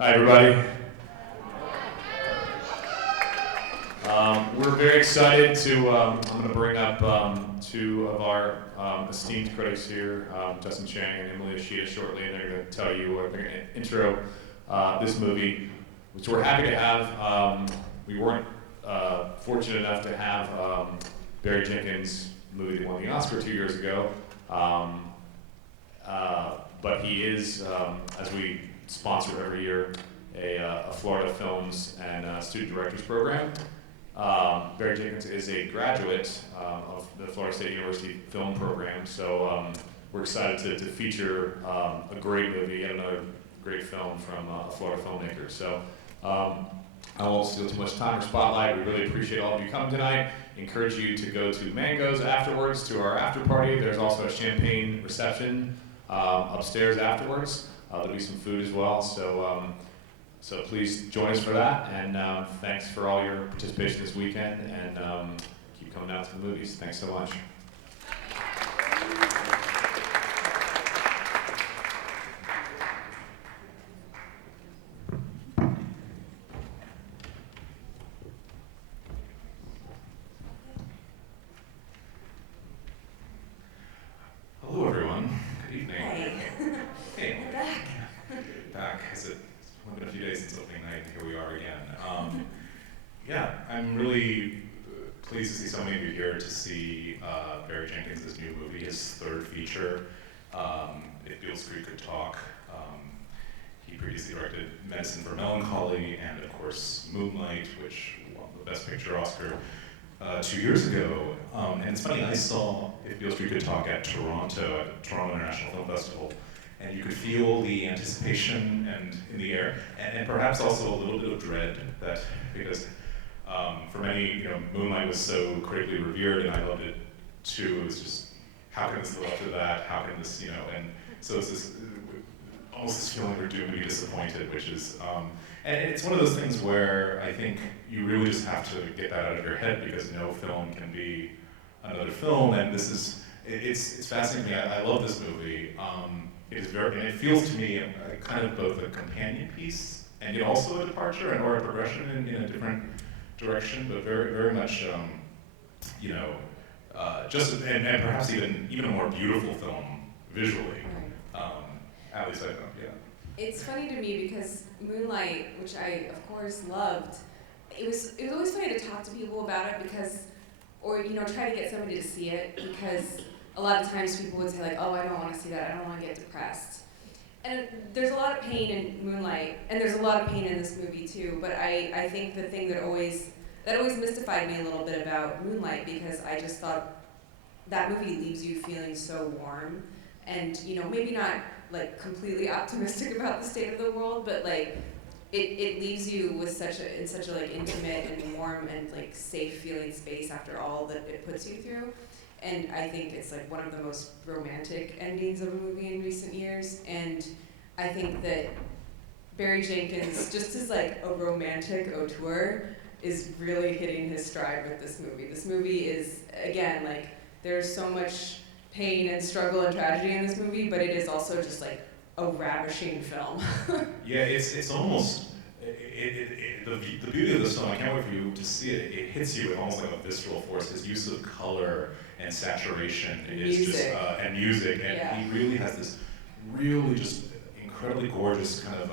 Hi, everybody. We're very excited to, I'm going to bring up two of our esteemed critics here, Justin Chang and Emily Yoshida shortly, and they're going to tell you, they're going to intro this movie, which we're happy to have. We weren't fortunate enough to have Barry Jenkins' movie that won the Oscar 2 years ago, but he is, as we sponsor every year, a Florida Films and Student Directors Program. Barry Jenkins is a graduate of the Florida State University Film Program, so we're excited to feature a great movie, yet another great film from a Florida filmmaker. So I won't steal too much time or spotlight. We really appreciate all of you coming tonight. Encourage you to go to Mango's afterwards to our after party. There's also a champagne reception upstairs afterwards. There'll be some food as well. So please join us for that, and thanks for all your participation this weekend, and keep coming out to the movies. Thanks so much. Hello, everyone. Good evening. Hey. Hey. We're back. Back. It's only been a few days since opening night, and here we are again. Yeah, I'm really pleased to see so many of you here to see Barry Jenkins' new movie, his third feature, If Beale Could Talk. He previously directed Medicine for Melancholy and, of course, Moonlight, which won the Best Picture Oscar 2 years ago. And it's funny, I saw If Beale Could Talk at the Toronto International Film Festival, and you could feel the anticipation and in the air, and perhaps also a little bit of dread that, because for many, Moonlight was so critically revered, and I loved it too. It was just, how can this live up to that? How can this, and so it's this, almost this feeling we're doomed to be disappointed, which is, and it's one of those things where I think you really just have to get that out of your head, because no film can be another film, and this is, it's fascinating. I love this movie. It is very, and it feels to me kind of both a companion piece and yet also a departure or a progression in a different direction, but very, very much, just and perhaps even a more beautiful film visually. Right. At least I think, yeah. It's funny to me because Moonlight, which I of course loved, it was always funny to talk to people about it because, or try to get somebody to see it, because a lot of times people would say like, oh, I don't want to see that, I don't want to get depressed. And there's a lot of pain in Moonlight, and there's a lot of pain in this movie too, but I think the thing that always mystified me a little bit about Moonlight, because I just thought that movie leaves you feeling so warm, and maybe not like completely optimistic about the state of the world, but like it leaves you with such a like intimate and warm and like safe feeling space after all that it puts you through. And I think it's like one of the most romantic endings of a movie in recent years. And I think that Barry Jenkins, just as like a romantic auteur, is really hitting his stride with this movie. This movie is, again, like there's so much pain and struggle and tragedy in this movie, but it is also just like a ravishing film. Yeah, it's almost, the beauty of this film, I can't wait for you to see it. It hits you with almost like a visceral force. His use of color and saturation is just, and music, and Yeah. he really has this really just incredibly gorgeous kind of,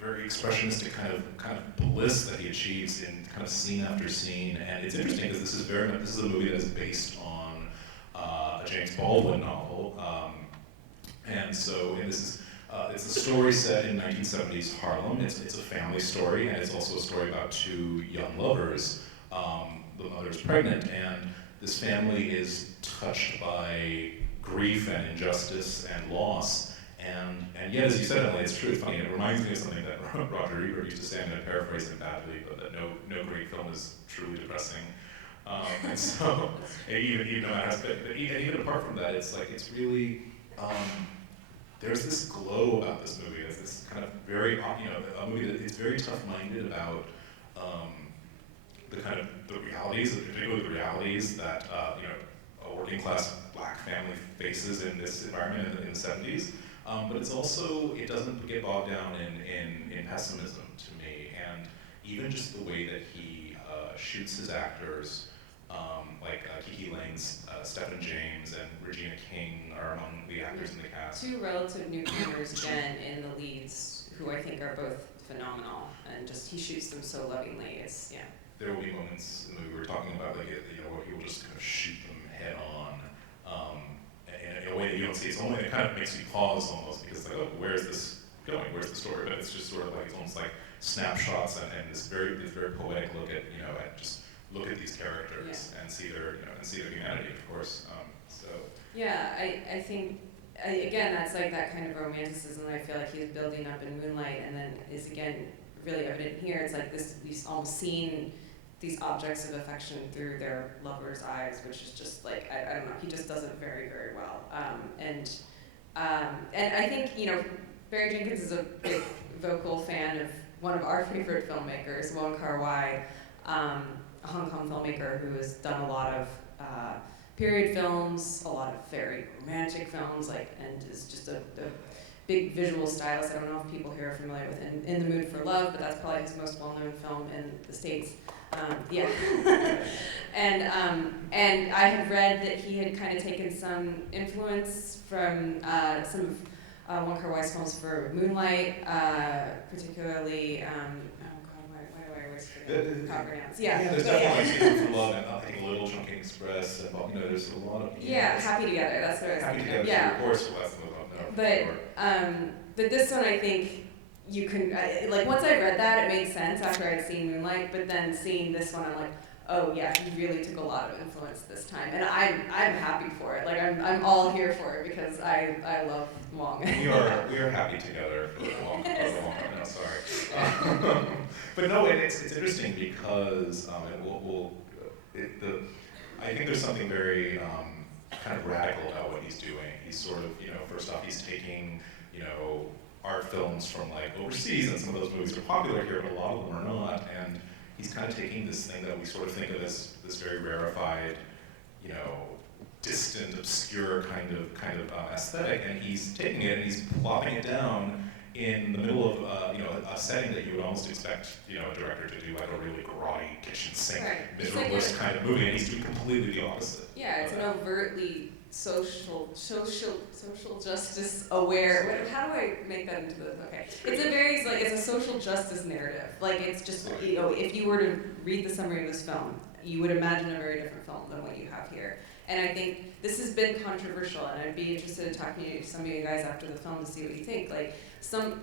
very expressionistic kind of bliss that he achieves in kind of scene after scene. And it's interesting because this is a movie that is based on a James Baldwin novel, and this is. It's a story set in 1970s Harlem. It's a family story, and it's also a story about two young lovers. The mother is pregnant, and this family is touched by grief and injustice and loss. And yet, as you said, Emily, it's true. It's funny. It reminds me of something that Roger Ebert used to say. I'm going to paraphrase it badly, but that no great film is truly depressing. And so, even apart from that, it's like it's really. There's this glow about this movie. There's this kind of very, a movie that is very tough-minded about the kind of the realities, particularly the realities that a working-class black family faces in this environment in the 70s. But it's also, it doesn't get bogged down in pessimism to me, and even just the way that he shoots his actors, like Kiki Lane's Stephen James and Regina King are among the actors in the cast. Two relative newcomers again in the leads, who I think are both phenomenal, and just he shoots them so lovingly. It's There will be moments in the movie we were talking about, like where he will just kind of shoot them head on, in a way that you don't see. It's only, it kind of makes you pause almost, because like, oh, where is this going? Where's the story? But it's just sort of like, it's almost like snapshots and this very poetic look at, at just look at these characters and see their, and see their humanity, of course. Yeah, I think, again, that's like that kind of romanticism that I feel like he's building up in Moonlight, and then is again really evident here. It's like this, we've almost seen these objects of affection through their lover's eyes, which is just like, I don't know, he just does it very, very well. And I think, Barry Jenkins is a big vocal fan of one of our favorite filmmakers, Wong Kar-wai, a Hong Kong filmmaker who has done a lot of period films, a lot of very romantic films, and is just a big visual stylist. I don't know if people here are familiar with In the Mood for Love, but that's probably his most well-known film in the States. And I had read that he had kind of taken some influence from some of Wong Kar-wai's films for Moonlight, particularly, why do I always forget how to pronounce? There's definitely Season for Love, and I think Little Chunky Express, and there's a lot of... Happy Together, that's what I was Happy thinking Together, of. of course, well, that's the movie. But this one, I think you can, once I read that, it made sense after I'd seen Moonlight, but then seeing this one, I'm like, oh yeah, he really took a lot of influence this time, and I'm happy for it. Like I'm all here for it because I love Wong. We are happy together for the long run. No, sorry. But no, it's interesting because I think there's something very kind of radical about what he's doing. He's sort of, first off, he's taking, art films from like overseas, and some of those movies are popular here, but a lot of them are not. And he's kind of taking this thing that we sort of think of as this very rarefied, distant, obscure kind of aesthetic, and he's taking it and he's plopping it down in the middle of a setting that you would almost expect a director to do, like a really grotty kitchen sink, miserableness kind of movie, and he's doing completely the opposite. Yeah, it's an overtly social justice aware. How do I make that into the okay? It's a very it's a social justice narrative. Like it's just if you were to read the summary of this film, you would imagine a very different film than what you have here. And I think this has been controversial, and I'd be interested in talking to some of you guys after the film to see what you think.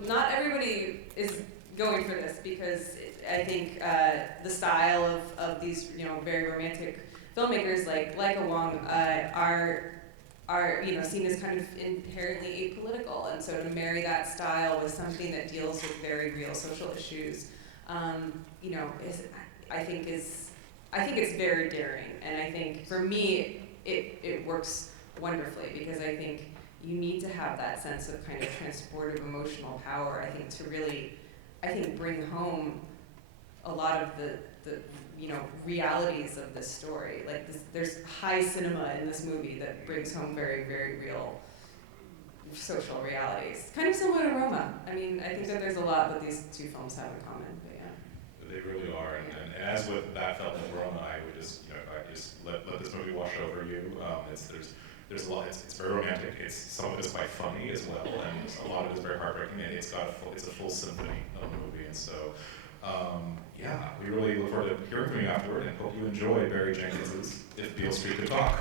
Not everybody is going for this because I think the style of these very romantic filmmakers like a Wong are seen as kind of inherently apolitical, and so to marry that style with something that deals with very real social issues, I think it's very daring, and I think for me it works wonderfully because I think you need to have that sense of kind of transportive emotional power. I think to really, bring home a lot of the realities of this story. There's high cinema in this movie that brings home very, very real social realities. Kind of similar to Roma. I think that there's a lot that these two films have in common, but yeah. They really are, and as with that film and Roma, I would just, let this movie wash over you. There's a lot. It's very romantic. Some of it is quite funny as well, and a lot of it is very heartbreaking. And it's a full symphony of a movie, and so. We really look forward to hearing from you afterward, and hope you enjoy Barry Jenkins's If Beale Street Could Talk.